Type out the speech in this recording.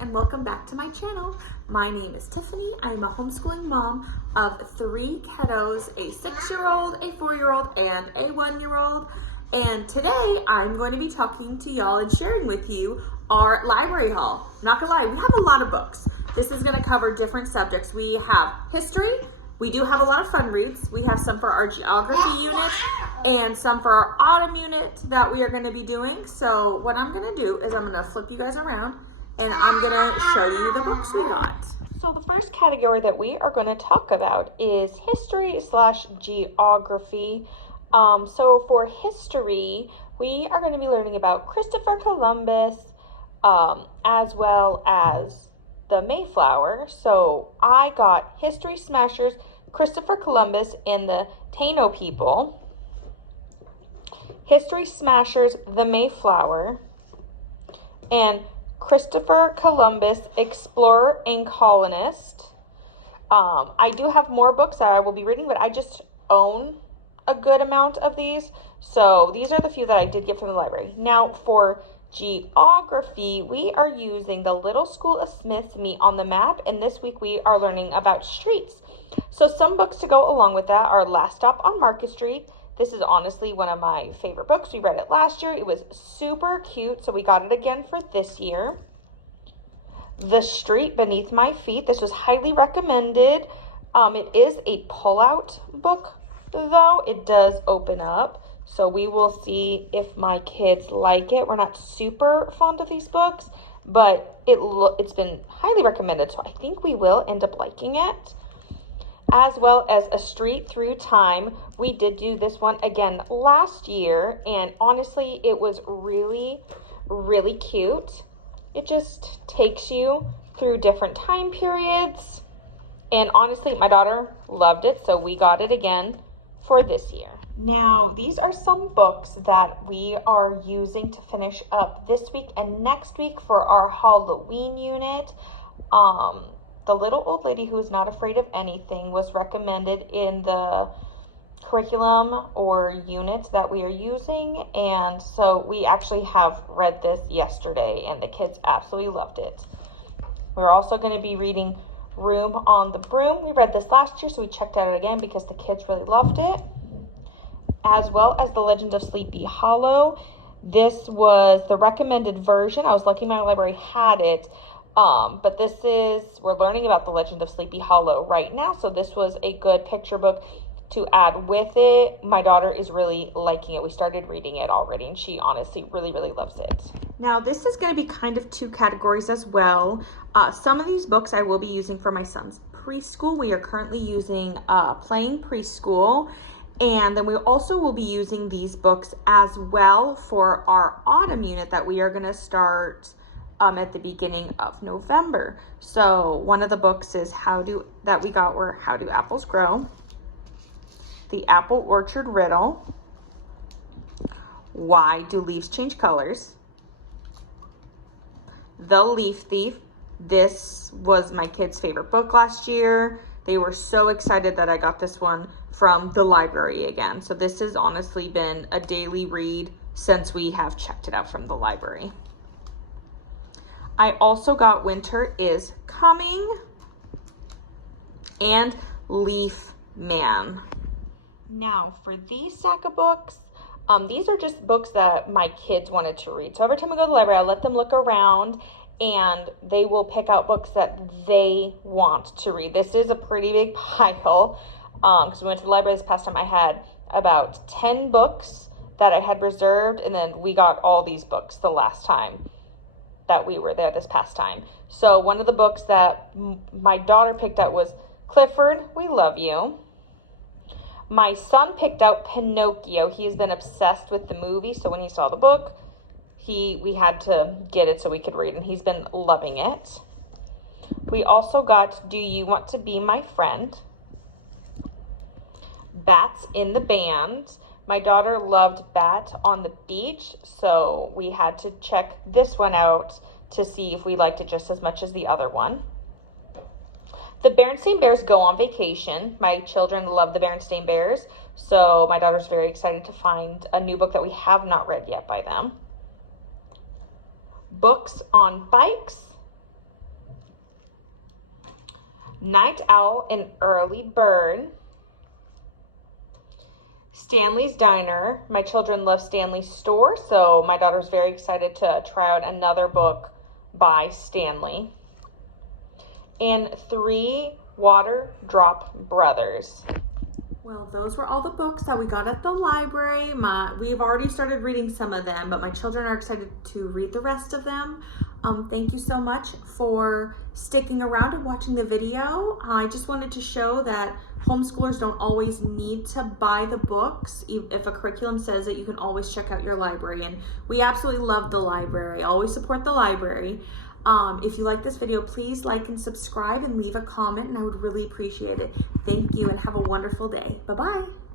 and welcome back to my channel. My name is Tiffany. I am a homeschooling mom of 3 kiddos, a 6-year-old, a 4-year-old, and a 1-year-old. And today I'm going to be talking to y'all and sharing with you our library haul. Not gonna lie, we have a lot of books. This is gonna cover different subjects. We have history. We do have a lot of fun reads. We have some for our geography unit and some for our autumn unit that we are going to be doing. So what I'm going to do is I'm going to flip you guys around and I'm going to show you the books we got. So the first category that we are going to talk about is history/geography. So for history, we are going to be learning about Christopher Columbus as well as the Mayflower. So I got History Smashers, Christopher Columbus and the Taino People, History Smashers, the Mayflower, and Christopher Columbus, Explorer and Colonist. I do have more books that I will be reading, but I just own a good amount of these. So these are the few that I did get from the library. Now for geography, we are using the Little School of Smith's Meet on the Map, and this week we are learning about streets. So some books to go along with that are Last Stop on Market Street. This is honestly one of my favorite books. We read it last year. It was super cute, so we got it again for this year. The Street Beneath My Feet. This was highly recommended. It is a pull-out book, though. It does open up. So we will see if my kids like it. We're not super fond of these books, but it's been highly recommended, so I think we will end up liking it. As well as A Street Through Time. We did do this one again last year, and honestly, it was really, really cute. It just takes you through different time periods, and honestly, my daughter loved it, so we got it again for this year. Now, these are some books that we are using to finish up this week and next week for our Halloween unit. The Little Old Lady Who Is Not Afraid of Anything was recommended in the curriculum or unit that we are using, and so we actually have read this yesterday, and the kids absolutely loved it. We're also going to be reading Room on the Broom. We read this last year, so we checked it out again because the kids really loved it. As well as The Legend of Sleepy Hollow. This was the recommended version. I was lucky my library had it. But we're learning about The Legend of Sleepy Hollow right now. So this was a good picture book to add with it. My daughter is really liking it. We started reading it already, and she honestly really, really loves it. Now, this is going to be kind of 2 categories as well. Some of these books I will be using for my son's preschool. We are currently using Playing Preschool. And then we also will be using these books as well for our autumn unit that we are going to start at the beginning of November. So one of the books is How Do Apples Grow? The Apple Orchard Riddle. Why Do Leaves Change Colors? The Leaf Thief. This was my kids' favorite book last year. They were so excited that I got this one from the library again. So this has honestly been a daily read since we have checked it out from the library. I also got Winter is Coming and Leaf Man. Now for these stack of books, these are just books that my kids wanted to read. So every time I go to the library, I let them look around and they will pick out books that they want to read. This is a pretty big pile because we went to the library this past time. I had about 10 books that I had reserved, and then we got all these books the last time that we were there this past time. So one of the books that my daughter picked out was Clifford, We Love You. My son picked out Pinocchio. He has been obsessed with the movie, so when he saw the book, we had to get it so we could read, and he's been loving it. We also got Do You Want to Be My Friend? Bats in the Band. My daughter loved Bat on the Beach, so we had to check this one out to see if we liked it just as much as the other one. The Berenstain Bears Go on Vacation. My children love the Berenstain Bears, so my daughter's very excited to find a new book that we have not read yet by them. Books on Bikes. Night Owl and Early Bird, Stanley's Diner. My children love Stanley's Store, so my daughter's very excited to try out another book by Stanley. And 3 Water Drop Brothers. Well, those were all the books that we got at the library. We've already started reading some of them, but my children are excited to read the rest of them. Thank you so much for sticking around and watching the video. I just wanted to show that homeschoolers don't always need to buy the books. If a curriculum says it, you can always check out your library. And we absolutely love the library. Always support the library. If you like this video, please like and subscribe and leave a comment, and I would really appreciate it. Thank you and have a wonderful day. Bye-bye.